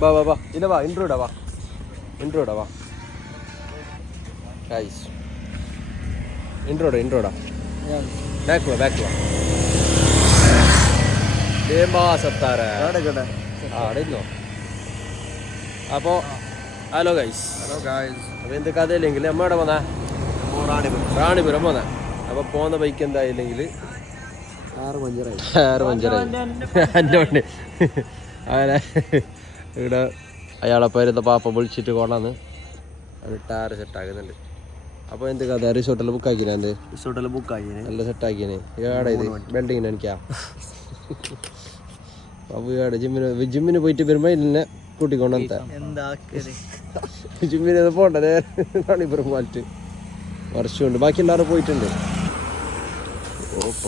വാ വാ വാ ഇല്ല വാ ഇൻട്രോടാ വാ ഇൻട്രോടാ വാ ഗൈസ് ഇൻട്രോടാ ബാക്ക് വാ അവിടെ ഇരുന്നോ. അപ്പോ ഹലോ ഗൈസ് അപ്പൊ എന്ത് കഥയില്ലെങ്കിൽ നമ്മ ഇവിടെ പോന്നാ റാണിപുരം പോന്നാ. അപ്പൊ പോന്ന ബൈക്ക് എന്തായില്ലെങ്കിൽ 6 പഞ്ചറായി എൻ്റെ വണ്ടി. അങ്ങനെ ഇവിടെ അയാളെ പേരുന്ന പാപ്പ വിളിച്ചിട്ട് കൊണ്ടാന്ന് ടയർ സെറ്റാക്കുന്നുണ്ട്. അപ്പൊ എന്ത് കഥ റിസോർട്ടിൽ ബുക്കാക്കിനെ നല്ല സെറ്റാക്കിനെ ഏടാ ഇത് ബിൽഡിങ്ങിന് എനിക്കാ. അപ്പൊ ഏടെ ജിമ്മിന് പോയിട്ട് വരുമ്പോ ഇതിനെ കൂട്ടിക്കൊണ്ടെത്താ ജിമ്മിന് പോണ്ട നേരെ റാണിപുരം പോയിട്ട് വർഷമുണ്ട്. ബാക്കി എല്ലാവരും പോയിട്ടുണ്ട്. ഓപ്പ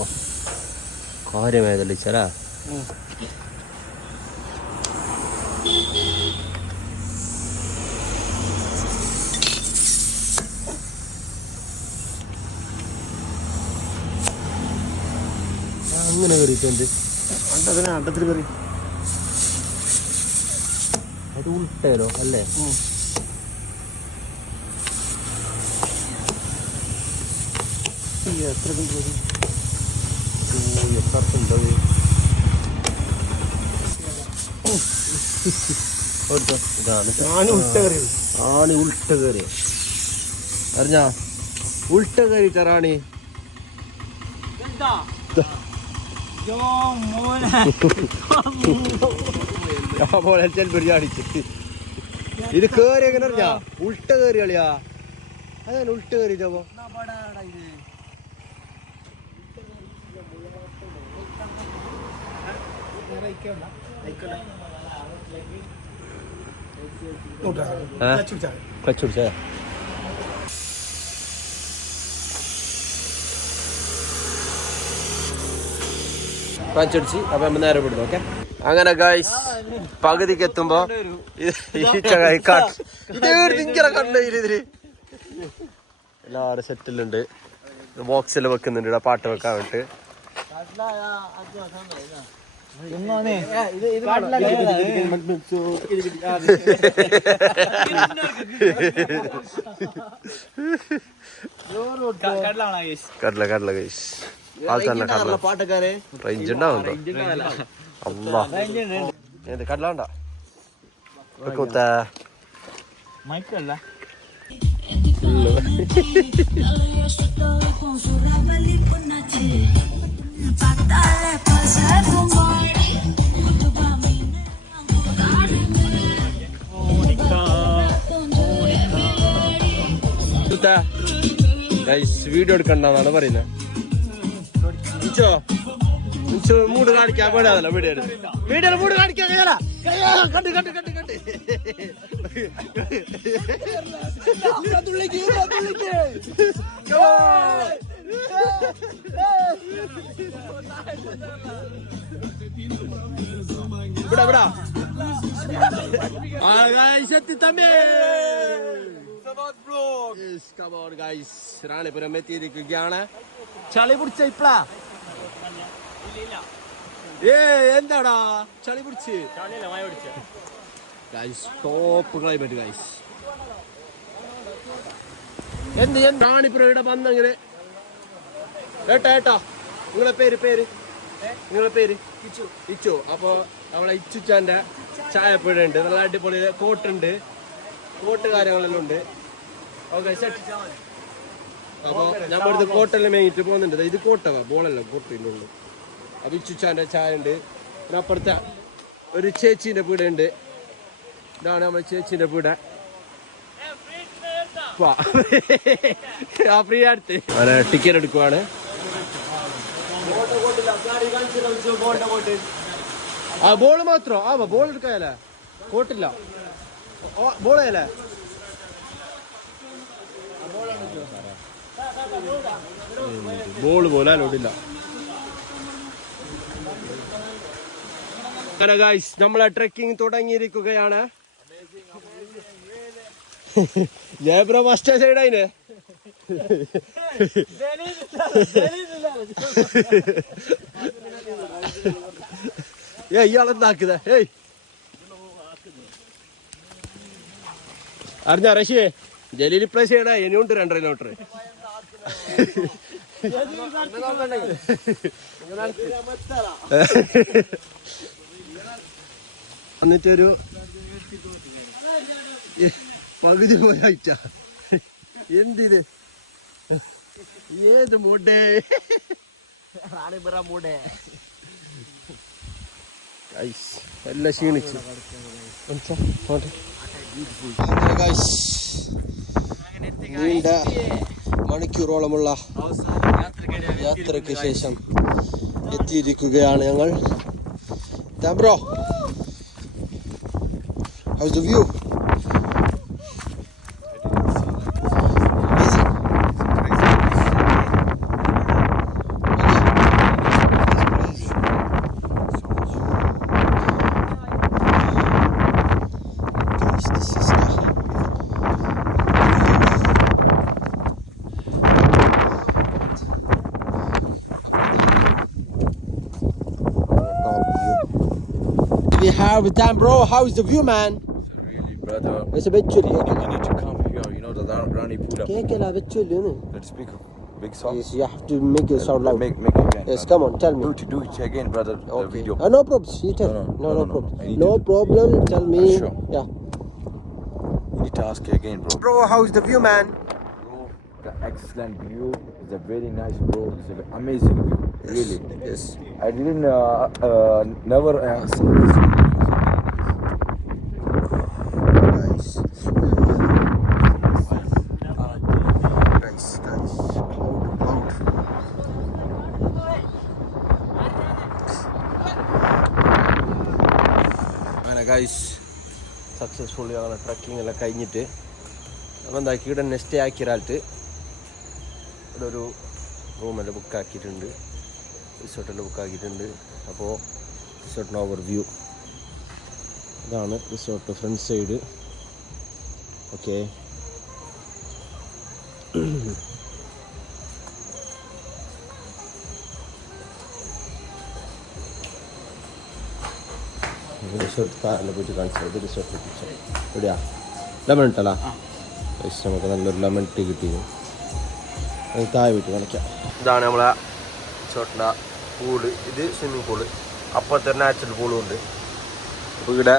കാര്യമായതല്ലിച്ചാ അങ്ങനെ കയറിയിട്ടുണ്ട്. അണ്ടത്തിൽ കയറി അത് ഉൾട്ടേലോ അല്ലേ? എത്ര കയറി എത്രണ്ടത് ഇതാണ് റാണി ഉൾട്ട കയറിയ അറിഞ്ഞാ ഉൾട്ട കയറിട്ട റാണി ചെൽപ്പടിച്ച് ഇത് കേറി എങ്ങനെ അറിഞ്ഞാ ഉൾട്ട കയറി കളിയാ. അതാണ് ഉൾട്ട കയറിട്ടപ്പോ കച്ചുടിച്ച കച്ചടിച്ച് അപ്പൊ നമ്മൾ നേരെ വിടുന്നു. ഓക്കെ അങ്ങനെ ഗൈസ് പകുതിക്ക് എത്തുമ്പോ ഇതില് എല്ലാരും സെറ്റിലുണ്ട്. ബോക്സിൽ വെക്കുന്നുണ്ട് ഇവിടെ പാട്ട് വെക്കാൻ വേണ്ടിട്ട്. കടല ഗൈസ് റേഞ്ച് ഉണ്ടാവുന്നുണ്ടോ? അല്ലാ ഏത് കടല ഉണ്ടോ? വീഡിയോ എടുക്കണ്ടെന്നാണ് പറയുന്നത്. മൂട് കാണിക്കാൻ പേടാതല്ല വീഡിയോ മൂട് കാണിക്കാൻ കണ്ട് ഇവിടെ റാണിപുരം എത്തിയിരിക്കുകയാണ്. ചളി പിടിച്ച ഇപ്പളാ എന്താടാ ചളി പിടിച്ച് ടോപ്പ് ക്ലൈമറ്റ് ഗൈസ്. എന്ത് റാണിപുരം ഇവിടെ വന്നെങ്കില് ഏട്ടാ നിങ്ങളെ പേര് ഇച്ചു. അപ്പൊ നമ്മളെ ഇച്ചുച്ചാന്റെ ചായപ്പീട ഉണ്ട്. നല്ല അടിപൊളി കോട്ട് കാര്യങ്ങളെല്ലാം ഉണ്ട്. Okay set. അപ്പൊ നമ്മളിത് കോട്ടെല്ലാം മേങ്ങിട്ട് പോകുന്നുണ്ട്. ഇത് കോട്ടവാ ബോളല്ല കോട്ടിൻ്റെ ഉള്ളു. അപ്പൊ ഇച്ചുച്ചാന്റെ ചായ ഉണ്ട്. പിന്നെ അപ്പുറത്തെ ഒരു ചേച്ചീന്റെ പീട ഉണ്ട്. ഇതാണ് നമ്മളെ ചേച്ചീന്റെ പീട. ഫ്രീ അടുത്ത് ടിക്കറ്റ് എടുക്കുവാണ്. ആ ബോള് മാത്രം ബോൾ എടുക്കാല്ലേ കോട്ടില്ല ബോളല്ലേ ബോള് പോലെ അലോടില്ല. ഗൈസ് നമ്മളെ ട്രെക്കിംഗ് തുടങ്ങിയിരിക്കുകയാണ്. ജയബ്രോ ഫസ്റ്റ് സൈഡ് അതിന് ഇയാളെന്താക്കിയതാ? അറിഞ്ഞ റഷിയെ ജലീൽ പ്ലേസ് ചെയ്യണ ഇനിയുണ്ട് 2 കിലോമീറ്റർ. എന്നിട്ടൊരു പകുതി പോയായിട്ട എന്തിത് ഏത് മൂടേ എല്ലാം ക്ഷീണിച്ചു. നീണ്ട മണിക്കൂറോളമുള്ള യാത്രയ്ക്ക് ശേഷം എത്തിയിരിക്കുകയാണ് ഞങ്ങൾ. Bro, how's the view? We have time, bro. How is the view, man? Really, brother. It's a bit chilly. You need to come here. You know the Rani Pula. A bit chilly, isn't it? Let's speak big song. Yes, you have to make it sound loud. Make again. Yes, brother. come on, tell me. Do it again, brother. The Okay. video. No problem. You tell. No, No no. problem. I need No to- problem. Tell me. Sure. Yeah. You need to ask again, bro. Bro, how is the view, man? Bro, the excellent view. It's a very nice, bro. It's an amazing view. Really. Yes. I didn't never ask. Nice. Nice, guys. Cloud. അങ്ങനെ guys successfully അങ്ങനെ trekking എല്ലാം കഴിഞ്ഞിട്ട് നമ്മൾ എന്താക്കി ഇവിടെ next ആക്കിയിട്ട് ഇവിടെ ഒരു റൂമെല്ലാം ബുക്കാക്കിയിട്ടുണ്ട്, റിസോർട്ടെല്ലാം ബുക്കാക്കിയിട്ടുണ്ട്. അപ്പോൾ റിസോർട്ടിന് ഓവർ വ്യൂ ഇതാണ് resort front side. Okay, resort താഴെ പോയിട്ട് കാണിച്ചത്. റിസോർട്ട് എവിടെയാ? ലെമൺ ഇട്ടല്ല. നമുക്ക് നല്ലൊരു ലെമൺ ടീ കിട്ടിയത്. അത് താഴെ പോയിട്ട് കാണിക്കാം. ഇതാണ് നമ്മളെ റിസോർട്ടിൻ്റെ പൂള്. ഇത് സ്വിമ്മിങ് പൂള്. അപ്പോഴത്തെ നാച്ചുറൽ പൂളും ഉണ്ട്. അപ്പോൾ ഇവിടെ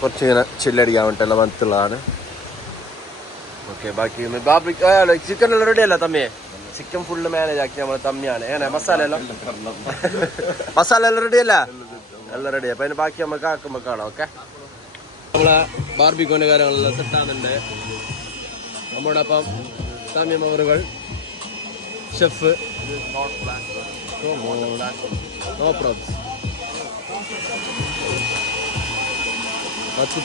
കുറച്ച് ഇങ്ങനെ ചില്ലടിക്കാൻ വേണ്ടിയിട്ടുള്ള വന്നിട്ടുള്ളതാണ്. ഓക്കെ, ബാക്കി ചിക്കൻ എല്ലാം റെഡി അല്ല തമ്മിയെ? ചിക്കൻ ഫുള്ള് മാനേജ് ആക്കി നമ്മൾ തമ്മിയാണ്. ഏനെ മസാല എല്ലാം മസാല എല്ലാം റെഡി അല്ല? എല്ലാം റെഡി. അപ്പം അതിന് ബാക്കി നമുക്ക് ആക്കുമ്പോൾ കാണാം. ഓക്കെ, നമ്മളെ ബാർബിക്കോൻ്റെ കാര്യങ്ങളെല്ലാം സെറ്റാകുന്നുണ്ട്. നമ്മുടെ അപ്പം തമ്മിയം അവറുകൾ ഷെഫ്. No problem.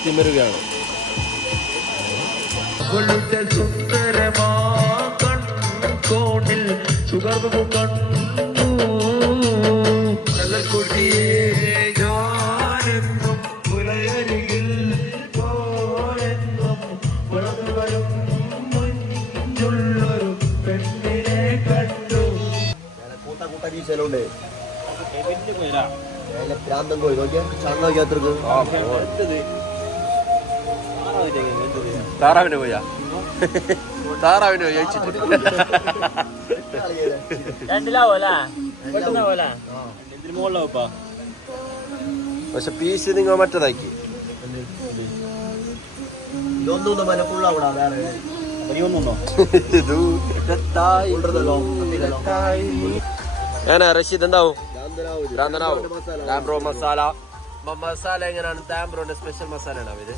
തിമരുകയാണ്. പ്രാന്തം പോയി നോക്കിയാ ചാണകയാത്രക്ക് താറാവിനെ പോയാ താറാവിനെ പോയി അയച്ചിട്ട് പക്ഷെ പീസ് നിങ്ങൾ മറ്റേതാക്കി ഇതൊന്നും മന ഫുള്ളാവൂടാ. വേറെ റഷീദ് എന്താവും? താംബ്രോ മസാല. മസാല എങ്ങനെയാണ്? താംബ്രോന്റെ സ്പെഷ്യൽ മസാലയാണ് ഇത്.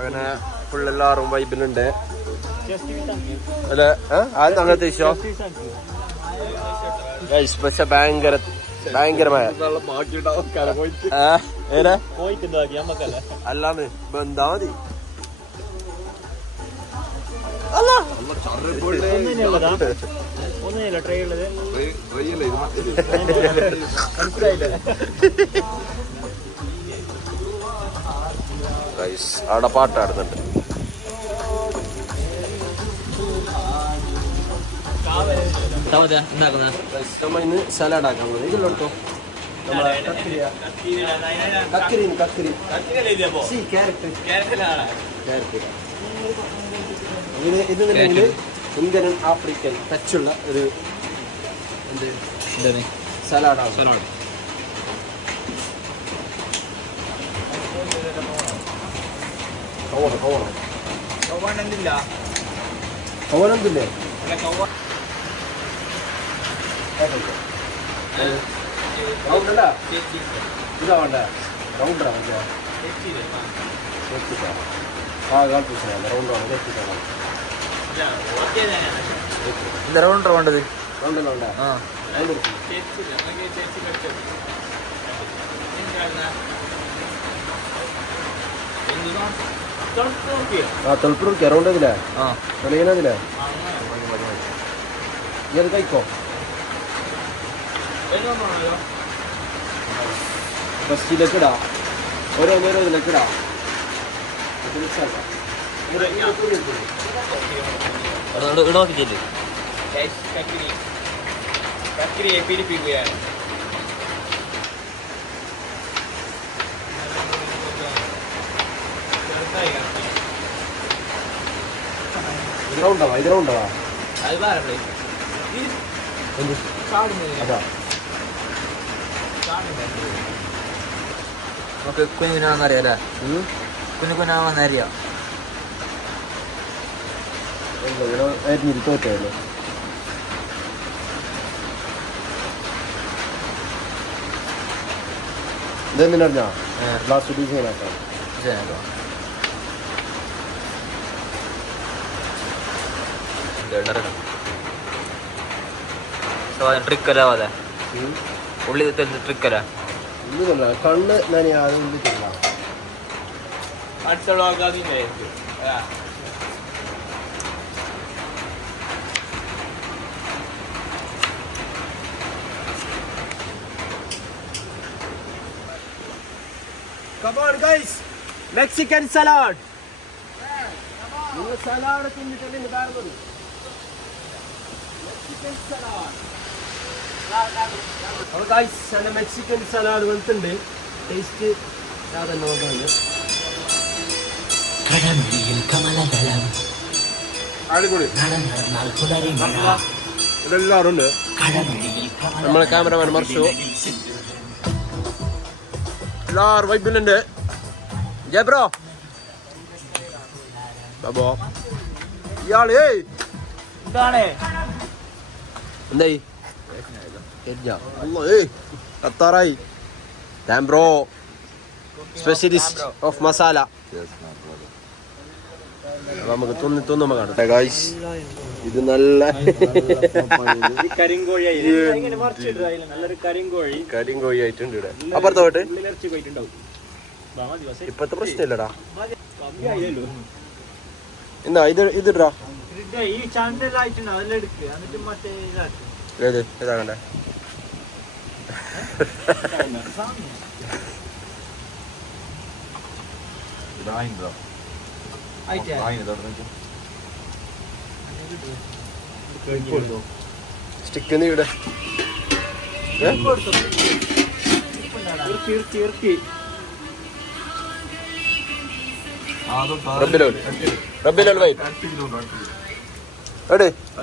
അങ്ങനെ ഫുൾ എല്ലാവരും വൈബിലുണ്ട് അല്ലേ? അങ്ങനത്തെ ഇഷ്ടം പക്ഷെ ഭയങ്കരമായ അല്ലാന്ന് ബന്ധാ മതി. അവിടെ പാട്ടാടുന്നുണ്ട്. നമ്മ ഇന്ന് സലാഡ് ആക്കാൻ പോകുന്നത്. ഇതിലെടുത്തോ നമ്മളെ കക്കരി കക്കരി ക്യാരറ്റ് ഇത് ഇന്ത്യൻ ആഫ്രിക്കൻ ടച്ചുള്ള ഒരു എന്ത് സലാഡാണ്. സലാഡ് കവനെന്തില്ലേ റൗണ്ടല്ല ഇതാ വേണ്ട റൗണ്ടറാ മറ്റേ ആ കാണിച്ചാൽ റൗണ്ടാണ് എന്താ റൗണ്ടർ വേണ്ടത്? റൗണ്ടല്ല വേണ്ട ആ തൊൽപ്പുറ റൗണ്ട് ഇതില്ലേ വെളിയനതില്ലേ ഇത് കഴിക്കോ ഫസ്റ്റിലേക്ക് ഇടാം ഓരോന്നോരോ ഇതിലേക്ക് ഇടാം ഇടോക്കില്ലേ ഇതിലുണ്ടാവാ ഇതിലുണ്ടാവാ അതാ നമുക്ക് കുഞ്ഞുകുഞ്ഞാന്നറിയാല്ലേ? കുഞ്ഞുകുഞ്ഞാന്നറിയാം. തോറ്റായിരുന്നു. ഇതെന്തിനറിഞ്ഞാ ലാസ്റ്റ് ഡിസൈനാക്കാം. ട്രിക്കല്ലാതെ ഉള്ളി ട്രിക്കല്ല ഇല്ല കണ്ണ് ഞാൻ അത് ഉള്ളിട്ടില്ല. Come on guys, Mexican salad. നിങ്ങൾ സലാഡ് തിന്നിട്ടല്ലേ കാണുന്നത്? Mexican salad. അപ്പോൾ ഗൈസ് നല്ല മെക്സിക്കൻ സലാഡ് വന്നിട്ടുണ്ട്. ടേസ്റ്റ് യാതൊന്നും നോക്കാണ്. അടിപൊളി. ഇതെല്ലാവരും ഉണ്ട്. നമ്മളെ ക്യാമറമാൻ മർഷു എല്ലാവരും വൈബിലുണ്ട്. ജബ്രോ ബാബോ ഇയാള് എന്തായി കത്താറായി ബ്രോ സ്പെഷ്യലിസ്റ്റ് ഓഫ് മസാല. നമുക്ക് തുന്നുമ്പോ കാണട്ടെ ഗായ്സ്. ഇത് നല്ല കരിങ്കോഴി ആയിട്ടുണ്ട് ഇവിടെ. അപ്പുറത്തെ പോയിട്ട് ഇപ്പത്തെ പ്രശ്നമില്ലടാ. എന്നാ ഇതിടാ ഏത് ഇതാകണ്ടേ? സ്റ്റിക്ക് ഇവിടെ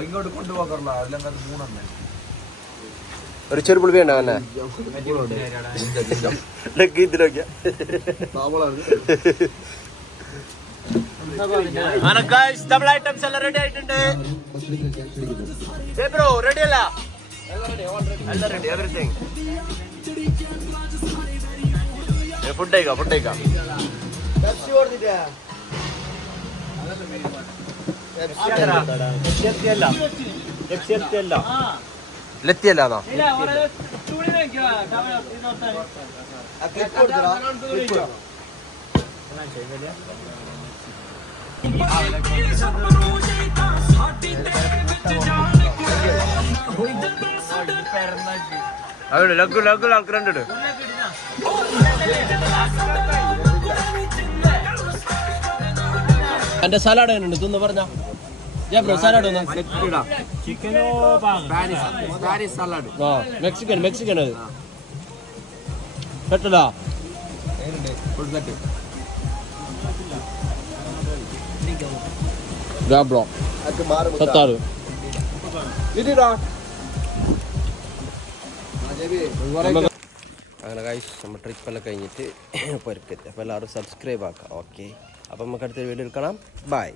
ഇങ്ങോട്ട് കൊണ്ടുപോകാറില്ല. അല്ലെങ്കിൽ അത് മൂന്നെണ്ണ ഒരു ചെറുപുളി വേണ്ട തന്നെ ഡബിൾ ഐറ്റംസ് എല്ലാം റെഡി ആയിട്ടുണ്ട്. ബ്രോ റെഡി അല്ല? എല്ലാം റെഡി എവറിത്തിങ്. ഫുഡ് കഴിക്കാം. ലത്തിയല്ലാന്നോ? അവിടെ ലഗ് ആൾക്കാരുണ്ട്. എന്റെ സലാഡ് എങ്ങനെയുണ്ട് തിന്ന് പറഞ്ഞ സലാഡ് മെക്സിക്കൻ അത് സെറ്റടാ ഫുൾ സെറ്റ് ബ്രോ സത്താറ് അങ്ങനെ ഗൈസ് നമ്മൾ ട്രിപ്പെല്ലാം കഴിഞ്ഞിട്ട് പൊരുക്കത്തി അപ്പോൾ എല്ലാവരും സബ്സ്ക്രൈബ് ആക്കാം ഓക്കെ അപ്പോൾ നമുക്ക് അടുത്തൊരു വീഡിയോയിൽ കാണാം ബൈ